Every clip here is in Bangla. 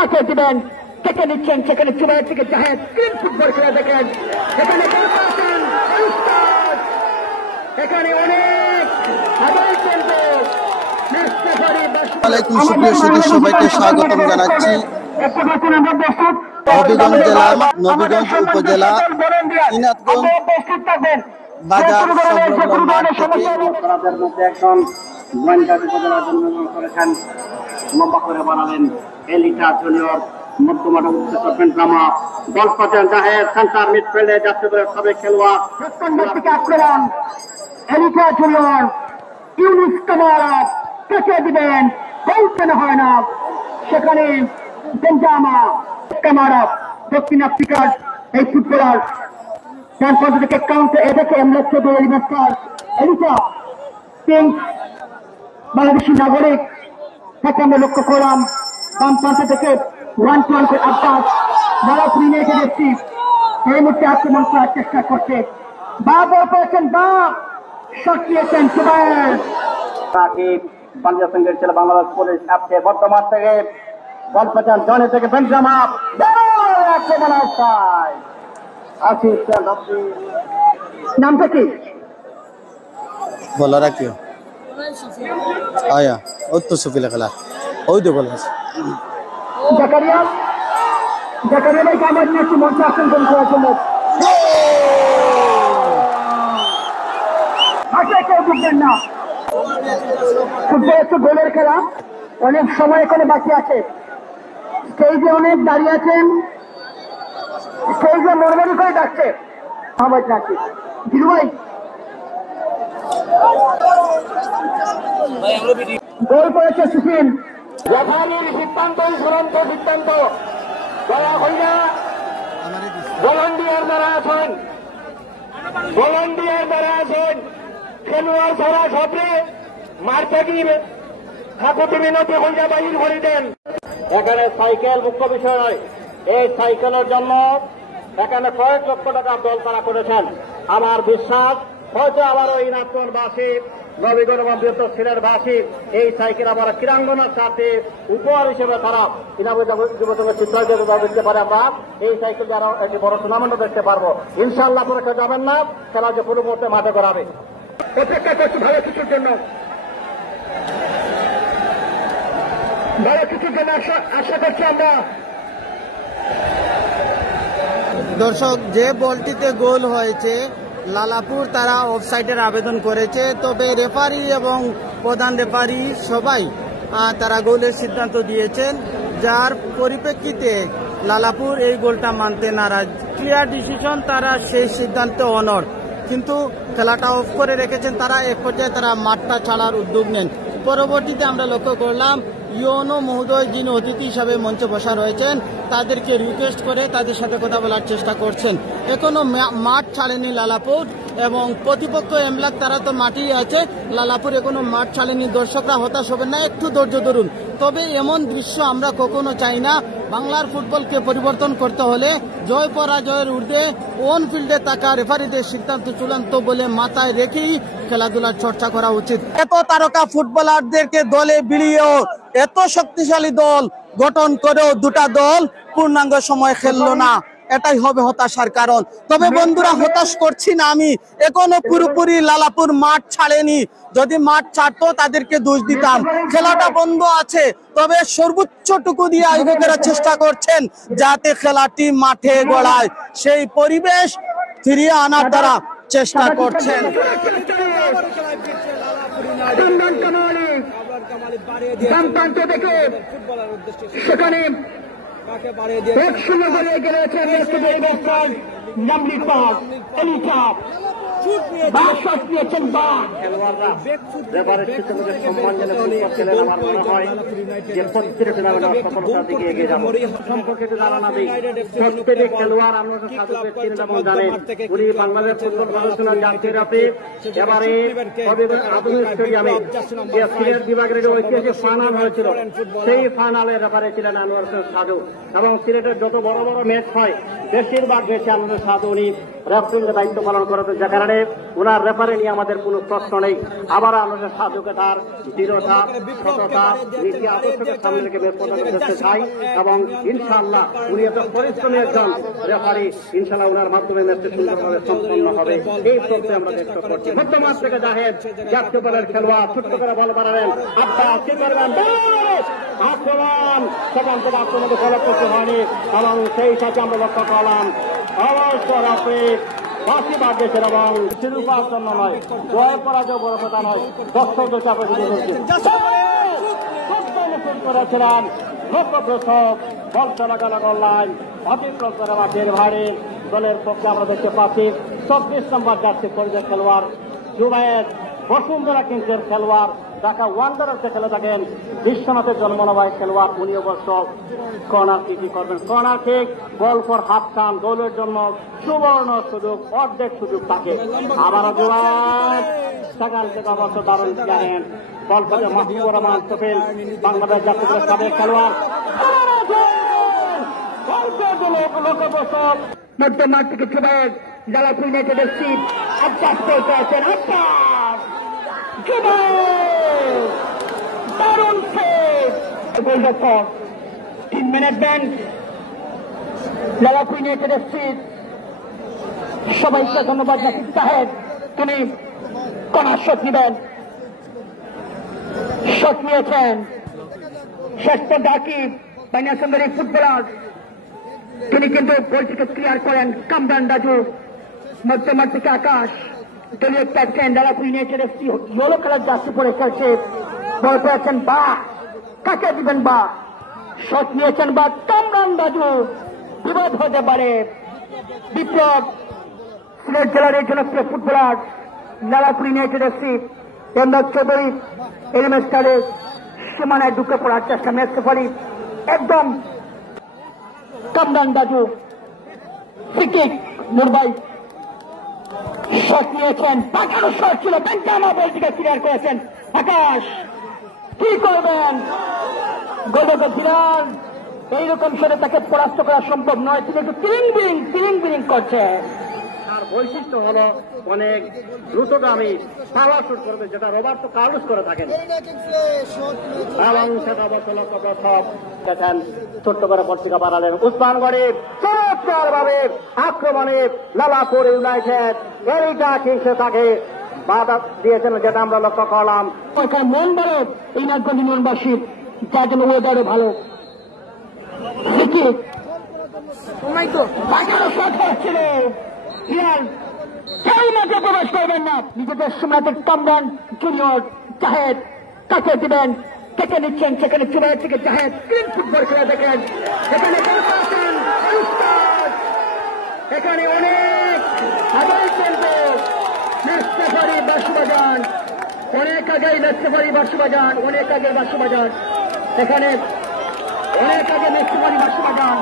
তাকে দিবেন, কেটে নিচ্ছেন। সেখানে চুবাইয়ের থেকে জাহেদ ক্লিন ফুটবল খেলা দেখেন। এখানে এখানে অনেক সবাইকে স্বাগতম জানাচ্ছি। হবিগঞ্জ জেলা নবীগঞ্জ উপজেলা ইনাতগঞ্জ বাজার সংলগ্ন মাঠ থেকে একজন গোয়েন্দার উপজেলার জন্য করেছেন, লম্বা করে বানালেন এলিটা জুনিয়র মধ্যমাঠ ড্রামা বল পাচ্ছেন জাহেদ সেন্টার মিডফিল্ডে যাচ্ছে করে সাবেক খেলোয়াড় আক্রমণ এলিটা জুনিয়র ইউনিস কামারা কেটে দিবেন, গোল কেন হয় না। সেখানে বেঞ্জামা কামারা দক্ষিণ আফ্রিকার এই ফুটবলার তার পর থেকে কাউন্টে এটাকে omelette Chowdhury master Elita pink Bangladeshi নাগরিক তাকে আমরা লক্ষ্য করলাম। বাম প্রান্ত থেকে 1-1 করে আব্বাস বড় ফ্রি নিয়ে দেখছি এই মুহূর্তে আক্রমণ করার চেষ্টা করছে। বা বল পেয়েছেন, বা শট নিয়েছেন সুবাইর। বাংলাদেশ সঙ্গে ছিল বাংলাদেশ পুলিশ অ্যাপকে বর্তমান থেকে বল পেয়েছেন জনি থেকে বেঞ্জামা আক্রমণ আউটসাইড। নামটা কি বলার কি আয়া ওই তো সুফিলা খেলা ওই তো বলা জাকারিয়া জাকারিয়া ভাই কামার নিয়ে একটু মঞ্চে আসেন গোল করার জন্য। কেউ বুঝবেন না, ফুটবল একটু গোলের খেলা, অনেক সময় এখানে বাকি আছে। স্টেজে অনেক দাঁড়িয়ে আছেন, স্টেজে মরমরি করে ডাকছে আওয়াজ ডাকছে। জিরু ভাই গোল করেছে সুশীল। রেফারির সিদ্ধান্ত চূড়ান্ত সিদ্ধান্ত দয়া হইয়া ভলান্টিয়ার দ্বারা আছেন, ভলান্টিয়ার দ্বারা আছেন খেলোয়াড় ছাড়া সবরে মারতে গিয়ে ঠাকুর মিনতি হইয়া বাহির করে দেন। এখানে সাইকেল মুখ্য বিষয় নয়, এই সাইকেলের জন্য এখানে কয়েক লক্ষ টাকা দল তারা করেছেন। আমার বিশ্বাস হয়তো আবারও এই নাট্যবাসী নবীগঞ্জ এবং বৃহত্তর সিলেটবাসী এই সাইকেল আবার ক্রীড়াঙ্গনের সাথে উপহার হিসেবে তারা যুবসংঘের চিত্রায়িত দেখতে পারে। আমরা এই সাইকেল দ্বারা একটি বড় টুর্নামেন্টও দেখতে পারবো। ইনশাআল্লাহ আপনারা কেউ যাবেন না, খেলা যে কোনো মুহূর্তে মাঠে করাবে। অপেক্ষা করছি ভালো কিছুর জন্য, ভালো কিছুর জন্য আশা করছি আমরা। দর্শক, যে বলটিতে গোল হয়েছে লালাপুর তারা অফসাইডের আবেদন করেছে, তবে রেফারি এবং প্রধান রেফারি সবাই তারা গোলের সিদ্ধান্ত দিয়েছেন, যার পরিপ্রেক্ষিতে লালাপুর এই গোলটা মানতে নারাজ। ক্লিয়ার ডিসিশন, তারা সেই সিদ্ধান্তে অনড়, কিন্তু খেলাটা অফ করে রেখেছেন তারা। এক পর্যায়ে তারা মাঠটা ছাড়ার উদ্যোগ নেন। পরবর্তীতে আমরা লক্ষ্য করলাম ইউনো মহোদয়, যিনি অতিথি হিসাবে মঞ্চে বসা রয়েছেন, তাদেরকে রিকোয়েস্ট করে তাদের সাথে কথা বলার চেষ্টা করছেন। এখনো মাঠ ছাড়েনি লালাপুর এবং প্রতিপক্ষ এমলাক তারা তো মাঠেই আছে, লালাপুর এখনো মাঠ ছাড়েনি। দর্শকরা হতাশ হবেন না, একটু ধৈর্য ধরুন। তবে এমন দৃশ্য আমরা কখনো চাই না। বাংলার ফুটবলকে পরিবর্তন করতে হলে জয় পরাজয়ের ঊর্ধ্বে ওন ফিল্ডে থাকা রেফারিদের সিদ্ধান্ত চূড়ান্ত বলে মাথায় রেখেই খেলাধুলার চর্চা করা উচিত। এত তারকা ফুটবলারদেরকে দলে বিলিয়েও এত শক্তিশালী দল গঠন করেও দুটা দল পূর্ণাঙ্গ সময় খেললো না, এটাই হবে হতাশার কারণ। তবে বন্ধুরা, হতাশ করছি না আমি, এখনো পুরোপুরি লালাপুর মাঠ ছাড়েনি। যদি মাঠ ছাড়তো তাদেরকে দোষ দিতাম। খেলাটা বন্ধ আছে, তবে সর্বোচ্চটুকু দিয়ে আয়োজকেরা চেষ্টা করছেন যাতে খেলাটি মাঠে গড়ায়, সেই পরিবেশ ফিরিয়ে আনার দ্বারা চেষ্টা করছেন। সেখানে এক শূন্য করে গেলেছেন নামলি পাক এলিটা বাংলাদেশ ফুটবল গবেষণা জানতে রাতে এবারে সিলেট বিভাগের ঐতিহাসিক ফাইনাল হয়েছিল, সেই ফাইনালে রেফারি ছিলেন আনোয়ার হোসেন সাধু এবং সিলেটের যত বড় বড় ম্যাচ হয় বেশিরভাগ ম্যাচে আনোয়ার সাধু উনি রেফারির দায়িত্ব পালন করেছেন, যে কারণে এখানে ওনার রেফারি নিয়ে আমাদের কোনো প্রশ্ন নেই। আবার আমাদের সাধুকতার দৃঢ়তা, সততা, নীতি আদর্শকে সামনে রেখে প্রদান করতে চাই এবং ইনশাআল্লাহ উনি এত পরিশ্রমী একজন রেফারি, ইনশাআল্লাহ ওনার মাধ্যমে ম্যাচটি সুন্দরভাবে সম্পন্ন হবে এই প্রত্যয় আমরা চেষ্টা করছি। মধ্যমাঠ থেকে জাহেদ জাতীয় দলের খেলোয়াড় ছোট্ট করে বল বাড়ালেন, আব্বাস কি করবেন, আক্রমণ সেখান থেকে আক্রমণে ফলপ্রসূ হয়নি এবং সেই সাথে আমরা লক্ষ্য করলাম অবশ্য রাফিক ফাঁসিবাদ দেশের এবং শিরোপার জন্য নয়, জয় পরাজয় বড় কথা নয়, দর্শকদের চাপে করেছিলেন লক্ষ্যপ্রসব বল চলাচল করলেন অতিক্রম করে মাঠের ভারে দলের পক্ষে আমরা দেখতে পাচ্ছি 24 নম্বর জার্সি পরিচয় খেলোয়াড় জুবায়ের বসুন্ধরা কিংসের খেলোয়াড় ঢাকা ওয়ান্ডারার্সে খেলে থাকেন বিশ্বনাথের জন্মনবাহী খেলোয়াড়। উনি অবশ্য কর্নার কিক করবেন। Corner kick ball for half টান গোলের জন্য সুবর্ণ সুযোগ, অর্ধেক সুযোগ থাকে। আবার জুবায়ের সেখান থেকে অবশ্য দারুণ জানেন বল করে মাহবুবুর রহমান তোফেল বাংলাদেশ জাতীয় দলের সাবেক খেলোয়াড় মধ্যমাঠ থেকে জুবায়ের জালাপুর ইউনাইটেডের সিট আব্বাস করতে আছেন, আব্বাস জুবায়ের দারুণ সেভ, গোলরক্ষক 3 মিনিট ব্যান্ড জালাপুর ইউনাইটেডের সিট। সবাইকে ধন্যবাদ নাসির সাহেব, তুমি কর্নার শট নেবেন, শট নিয়েছেন শেষ পর্যন্ত আকিব বাইনাসুন্দরী ফুটবলার, তিনি কিন্তু বলটিকে ক্লিয়ার করেন। কামরান রাজু মধ্যমাঠ থেকে আকাশ দলীয় captain Jalapur United FC yellow colour jersey পরে খেলছে, বল পেয়েছেন বা কাকে দিবেন বা শট নিয়েছেন বা কামরান রাজু, বিপদ হতে পারে। বিপ্লব সিলেট জেলার এই জনপ্রিয় footballer Jalapur United FC Emdad Chowdhury এলিমেন্ট স্টারের সীমানায় ঢুকে পড়ার চেষ্টা, ম্যাচ রেফারি একদম কামরান রাজু ফ্রিকিক নুরবাই শট নিয়েছেন, পাকানো শট ছিল, বেঞ্জামা বলটিকে ক্লিয়ার করেছেন আকাশ, কি করবেন গোলরক্ষক বিলাল, এইরকম শটে তাকে পরাস্ত করা সম্ভব নয়, তিনি একটু তিরিং বিরিং করছেন। তার বৈশিষ্ট্য হলো অনেক দ্রুতগামী পাওয়ার শুট করবে, যেটা রবার্তো কার্লোস করে থাকেন এবং সেটা অবশ্য লক্ষ্যপ্রসব দেখেন। ছোট্ট করে পত্রিকা বাড়ালেন উসমান গরিব, চমৎকার ভাবে আক্রমণে লালাপুর ইউনাইটেড এরিকা কিংসে তাকে বাধা দিয়েছেন, যেটা আমরা লক্ষ্য করলাম। মন বড় এই নাটগঞ্জ ইউনিয়নবাসী, যার জন্য ওয়েদারও ভালো। শট হচ্ছিল সেই ম্যাচে প্রবেশ করবেন না, নিজেদের সুমনাথের কামরান জুনিয়র জাহেদ কাকে দিবেন, কেটে নিচ্ছেন, সেখানে চুবাইয়ের থেকে জাহেদ ক্লিন ফুটবল খেলে দেখেন। এখানে এখানে অনেক আগে চলবে মেস্তেফারি বাসুবাজান, অনেক আগেই মেস্তেফারি বাসুবাজান, অনেক আগে বাসুবাজান, এখানে অনেক আগে মেস্তেফারি বাসুবাজান,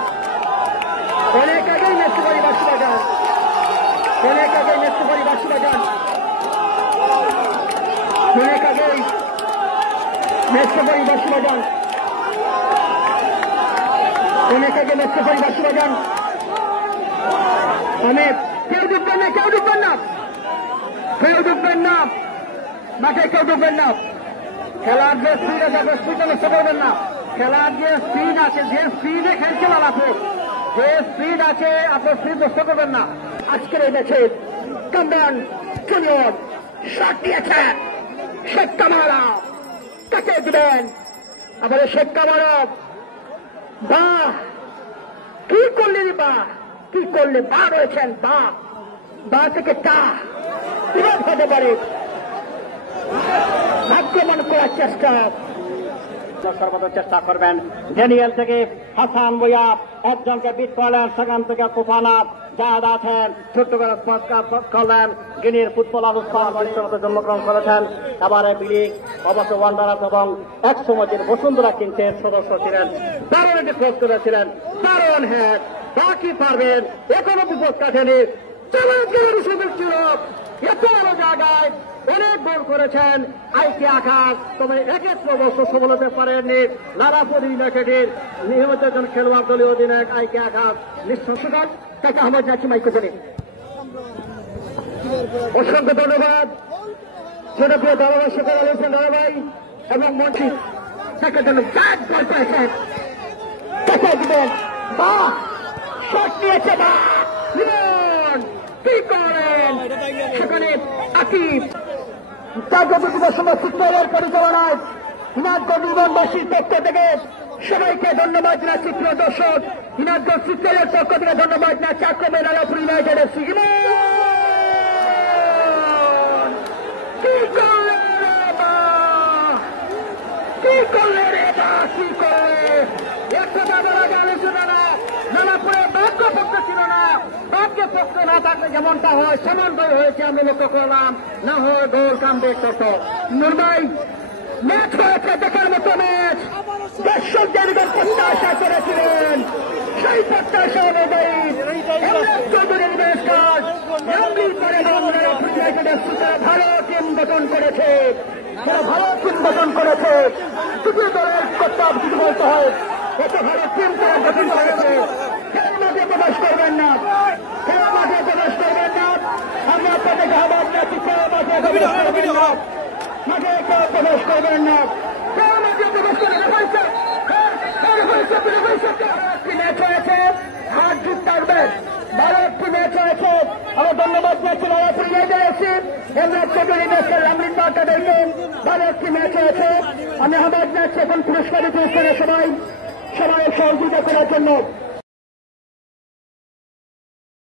অনেক আগেই মেস্তেফারি বাসুবাজান, অনেক আগে মেস্তেফারি বাসুবাজান, অনেক আগেই মেস্তেফারি বাসুবাজান, অনেক আগে মেস্তেফারি বাসুবাজান। আমি কেউ ঢুকবেন না, কেউ ঢুকবেন না, কেউ ঢুকবেন না, মাঠে কেউ ঢুকবেন না। খেলার যে স্পিড আছে স্পিডে নষ্ট করবেন না, খেলার যে স্পিড আছে, যে স্পিডে খেলছে লালাপুর, যে স্পিড আছে আপনার স্পিড নষ্ট করবেন না। আজকের এই ম্যাচে কামরান জুনিয়র শট দিয়েছে, শেখ কামালা কাকে দিবেন, আবার শেখ কামালা বাহ কি করলেন, বা কি করলে বা রয়েছেন, বা থেকে টা বিরোধ হতে পারে, আক্রমণ করার চেষ্টা সর্বদা চেষ্টা করবেন। ড্যানিয়েল থেকে হাসান বইয়া একজনকে বিট করলেন, সেখান থেকে কুফানাথ জাহাদ আছেন, ছোট্ট করে করলেন। গিনির ফুটবলার উসমান বিশ্বনাথে জন্মগ্রহণ করেছেন, এবারে বিলিক অবশ্য ওয়ান্ডারার্স এবং এক সময়টির বসুন্ধরা কিংসের সদস্য ছিলেন। দারুণ একটি ক্রস করেছিলেন, দারুণ হ্যাঁ, বাকি পারবেন, এখনো বিপদ কাটেনি, চমৎকার সুযোগ ছিল, এত বড় জায়গায় অনেক গোল করেছেন আইকে আকাশ, তবে এক্ষেত্রে অবশ্য সফল হতে পারেননি লালাপুর ইউনাইটেডের নিয়মিত একজন খেলোয়াড় দলীয় অধিনায়ক আইকে আকাশ। নিঃসংশয় তাকে আমরা যাচ্ছি মাইক্রোফোনে। অসংখ্য ধন্যবাদ জনপ্রিয় ধারাবাহিক শেখর আলী হোসেন ধারাবাই এবং মন্ত্রী তাকে জন্য চার বল পেয়েছেন দিবেন বা শট নিয়েছে বা কি করেন সেখানে আকিব জাতীয় দিবস চিত্রের পরিচালনায় হিনাদগঞ্জ জীবনবাসীর পক্ষ থেকে সবাইকে ধন্যবাদ জানাচ্ছি প্রিয় দর্শক হিনাদগঞ্জ চিত্রের পক্ষ থেকে ধন্যবাদ জানাচ্ছি আক্রমে লালাপুর ইউনাইটেড এফসি কি করলে রে বা কি করলে রে বা কি করলে একটা দাদা আলোচনা না লালাপুরে বাক্য পক্ষ ছিল না বাক্য পক্ষ না থাকলে যেমনটা হয় সমানভাবে হয়েছে আমরা লক্ষ্য করলাম না হয় গোল কাম করত নুরবাই ম্যাচ হয়েছে দেখার মতো ম্যাচ দর্শকদের প্রত্যাশা করেছিলেন সেই প্রত্যাশা অনুযায়ী ভালো টিম গঠন করেছে ভালো টিম গঠন করেছে তৃতীয় দলের প্রস্তাব কিছু বলতে হয় এত ভালো টিম তারা গঠন করেছে খেলার মাঝে প্রবেশ করবেন না খেলার মাঝে প্রবেশ করবেন না আমরা আপনাদের আহ্বান জানাচ্ছি খেলার মাঝে প্রবেশ করবেন না মাঝে কেউ প্রবেশ করবেন না খেলার মাঝে প্রবেশ করবেন একটি ম্যাচ হয়েছে হাত জিত থাকবে ভালো একটি ম্যাচ হয়েছে আমরা ধন্যবাদ জানাচ্ছি লালাপুর ইউনাইটেড এফসি এমরাজ চৌধুরী দেশের রামলিন তাদেরকে ভালো একটি ম্যাচ হয়েছে আমি আহ্বান জানাচ্ছি এখন পুরস্কার সবাই সহযোগিতা করার জন্য